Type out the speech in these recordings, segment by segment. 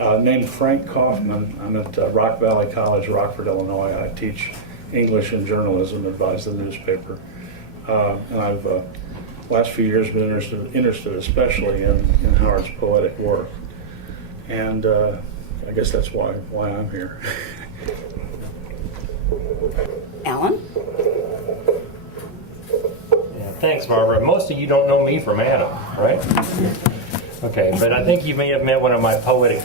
Named Frank Coffman. I'm at Rock Valley College, Rockford, Illinois. I teach English and journalism, advise the newspaper. And I've, last few years, been interested especially in Howard's poetic work. And I guess that's why I'm here. Alan? Yeah, thanks, Barbara. Most of you don't know me from Adam, right? Okay, but I think you may have met one of my poetic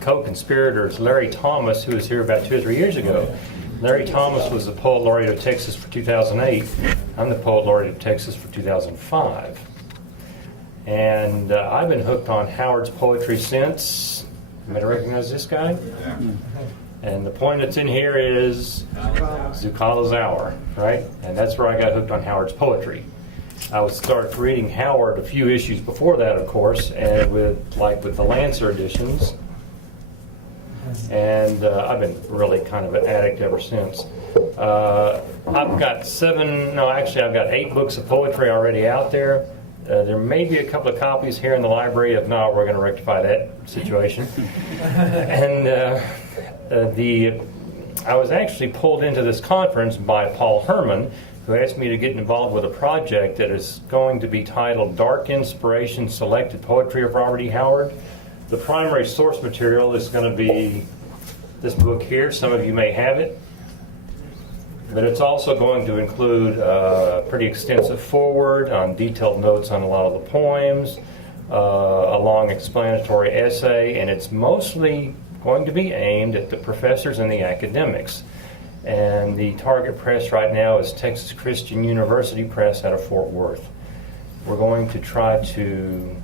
co-conspirators, Larry Thomas, who was here about 2 or 3 years ago. Larry Thomas was the Poet Laureate of Texas for 2008. I'm the Poet Laureate of Texas for 2005. And I've been hooked on Howard's poetry since. You might recognize this guy? Yeah. And the poem that's in here is Zucala's Hour, right? And that's where I got hooked on Howard's poetry. I would start reading Howard a few issues before that, of course, and with the Lancer editions. And I've been really kind of an addict ever since. I've got 8 books of poetry already out there. There may be a couple of copies here in the library. If not, we're going to rectify that situation. And I was actually pulled into this conference by Paul Herman, who asked me to get involved with a project that is going to be titled Dark Inspiration Selected Poetry of Robert E. Howard. The primary source material is going to be this book here. Some of you may have it. But it's also going to include a pretty extensive foreword on detailed notes on a lot of the poems, a long explanatory essay, and it's mostly going to be aimed at the professors and the academics. And the target press right now is Texas Christian University Press out of Fort Worth. We're going to try to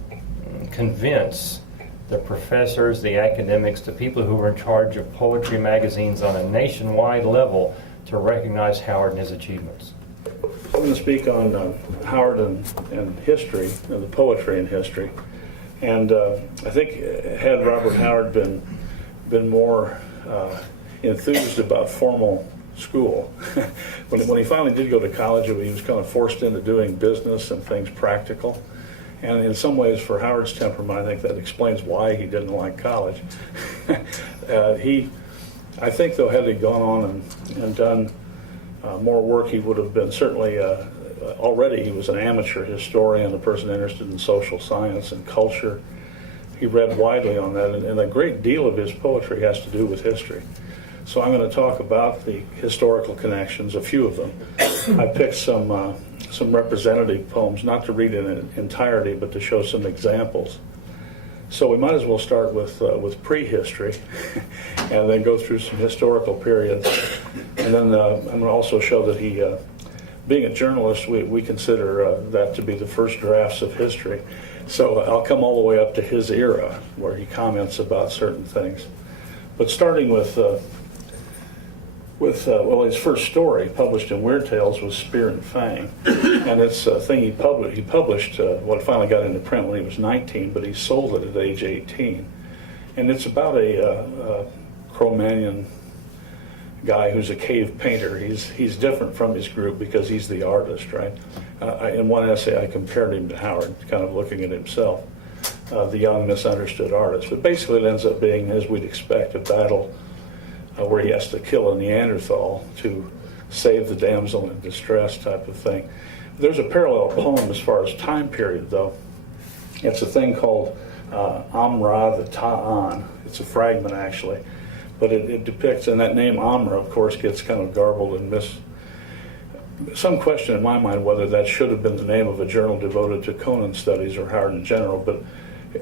convince the professors, the academics, the people who are in charge of poetry magazines on a nationwide level to recognize Howard and his achievements. I'm going to speak on Howard and history, and the poetry in history. And I think had Robert Howard been more enthused about formal school, when he finally did go to college, he was kind of forced into doing business and things practical. And in some ways, for Howard's temperament, I think that explains why he didn't like college. I think, though, had he gone on and done more work, he would have been certainly, already he was an amateur historian, a person interested in social science and culture. He read widely on that, and a great deal of his poetry has to do with history. So I'm going to talk about the historical connections, a few of them. I picked some representative poems, not to read in entirety, but to show some examples. So we might as well start with prehistory, and then go through some historical periods. And then I'm going to also show that he, being a journalist, we consider that to be the first drafts of history. So I'll come all the way up to his era, where he comments about certain things. But starting with his first story published in Weird Tales was Spear and Fang, and it's a thing he published. It finally got into print when he was 19, but he sold it at age 18, and it's about a Cro-Magnon guy who's a cave painter. He's different from his group because he's the artist, right? In one essay, I compared him to Howard, kind of looking at himself, the young misunderstood artist. But basically, it ends up being, as we'd expect, a battle where he has to kill a Neanderthal to save the damsel in distress type of thing. There's a parallel poem as far as time period, though. It's a thing called Amra the Ta'an. It's a fragment, actually. But it depicts, and that name Amra, of course, gets kind of garbled and some question in my mind whether that should have been the name of a journal devoted to Conan studies or Howard in general, but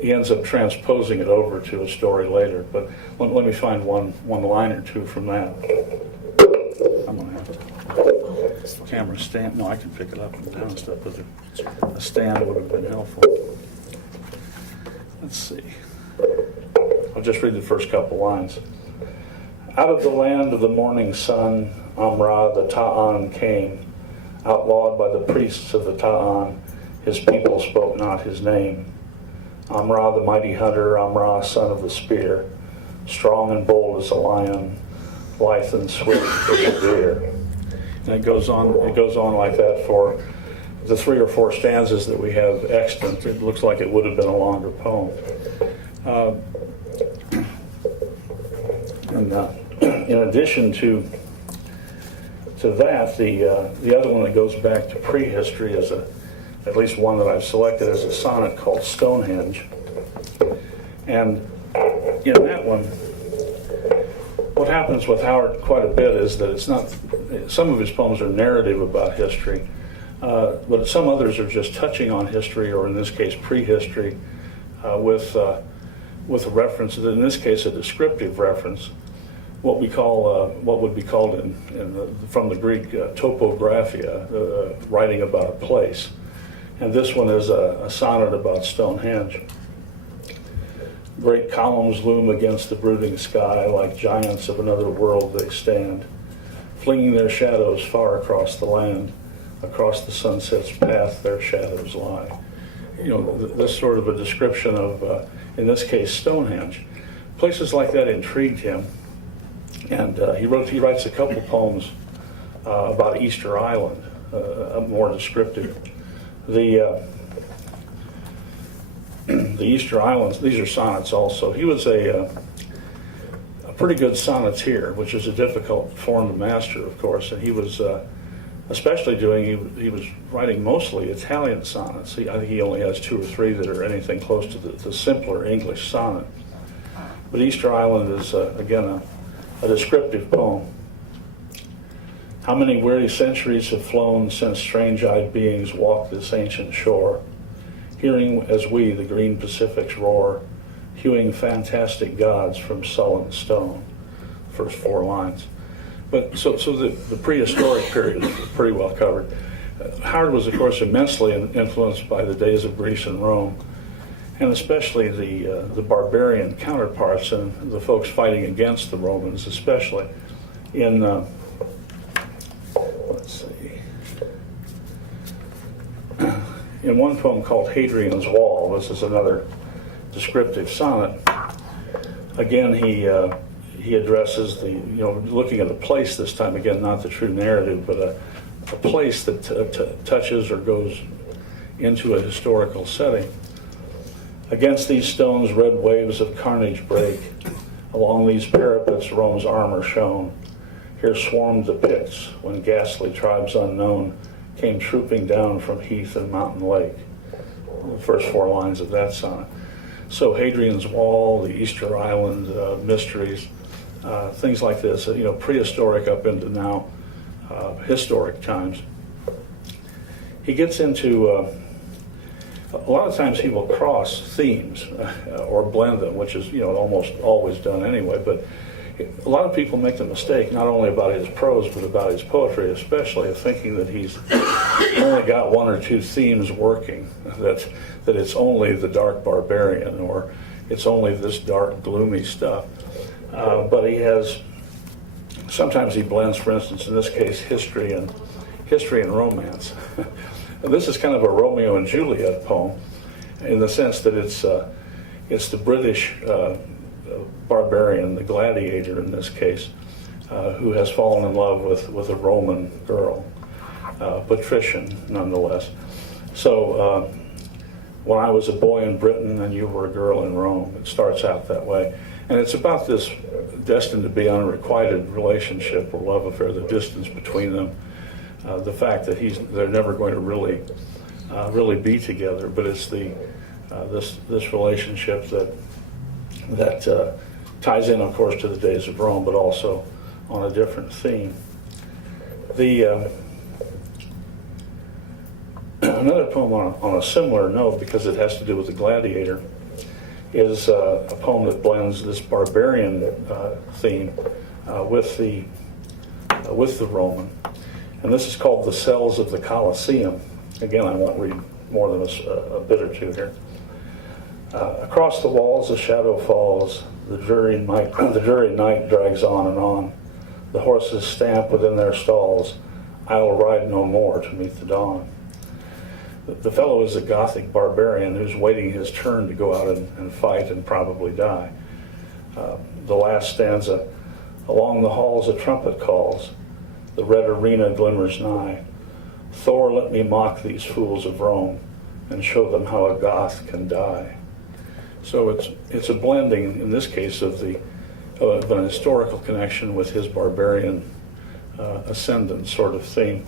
he ends up transposing it over to a story later. But let me find one line or two from that. I'm going to have a camera stand. No, I can pick it up and down and stuff, but a stand would have been helpful. Let's see. I'll just read the first couple lines. Out of the land of the morning sun, Amra the Ta'an came. Outlawed by the priests of the Ta'an, his people spoke not his name. Amra the mighty hunter, Amra son of the spear, strong and bold as a lion, lithe and swift as a deer. And it goes on like that for the 3 or 4 stanzas that we have extant. It looks like it would have been a longer poem. And in addition to that, the other one that goes back to prehistory is at least one that I've selected as a sonnet called Stonehenge. And in that one, what happens with Howard quite a bit is that it's not, some of his poems are narrative about history, but some others are just touching on history, or in this case prehistory, with a reference, in this case a descriptive reference, what we call, what would be called from the Greek topographia, writing about a place. And this one is a sonnet about Stonehenge. Great columns loom against the brooding sky, like giants of another world they stand, flinging their shadows far across the land. Across the sunset's path their shadows lie. You know, this sort of a description of, in this case, Stonehenge. Places like that intrigued him, and he writes a couple poems about Easter Island, more descriptive. The Easter Islands, these are sonnets also. He was a pretty good sonneteer, which is a difficult form to master, of course, and he was especially he was writing mostly Italian sonnets. I think he only has 2 or 3 that are anything close to the simpler English sonnet. But Easter Island is, again, a descriptive poem. How many weary centuries have flown since strange-eyed beings walked this ancient shore, hearing as we the green Pacific's roar, hewing fantastic gods from sullen stone. First 4 lines. But so the prehistoric period is pretty well covered. Howard was, of course, immensely influenced by the days of Greece and Rome, and especially the barbarian counterparts and the folks fighting against the Romans, especially in let's see, in one poem called Hadrian's Wall. This is another descriptive sonnet. Again, he addresses looking at a place this time, again, not the true narrative, but a place that touches or goes into a historical setting. Against these stones red waves of carnage break. Along these parapets Rome's armor shone. Here swarmed the Picts when ghastly tribes unknown came trooping down from heath and mountain lake. The first 4 lines of that sonnet. So Hadrian's Wall, the Easter Island mysteries, things like this, prehistoric up into now historic times. He gets into, a lot of times he will cross themes or blend them, which is, almost always done anyway, but a lot of people make the mistake, not only about his prose, but about his poetry especially, of thinking that he's only got 1 or 2 themes working, that it's only the dark barbarian, or it's only this dark, gloomy stuff. But he has, sometimes he blends, for instance, in this case, history and romance. This is kind of a Romeo and Juliet poem, in the sense that it's the British barbarian, the gladiator in this case, who has fallen in love with a Roman girl, patrician nonetheless. So when I was a boy in Britain and you were a girl in Rome, it starts out that way. And it's about this destined to be unrequited relationship or love affair, the distance between them, the fact that they're never going to really be together. But it's this relationship that ties in, of course, to the days of Rome, but also on a different theme. Another poem on a similar note, because it has to do with the gladiator, is a poem that blends this barbarian theme with the Roman. And this is called The Cells of the Colosseum. Again, I won't read more than a bit or 2 here. Across the walls a shadow falls, the dreary night drags on and on. The horses stamp within their stalls, I'll ride no more to meet the dawn. The fellow is a Gothic barbarian who's waiting his turn to go out and fight and probably die. The last stanza, along the halls a trumpet calls, the red arena glimmers nigh. Thor, let me mock these fools of Rome and show them how a Goth can die. So it's a blending, in this case, of an historical connection with his barbarian ascendant sort of theme.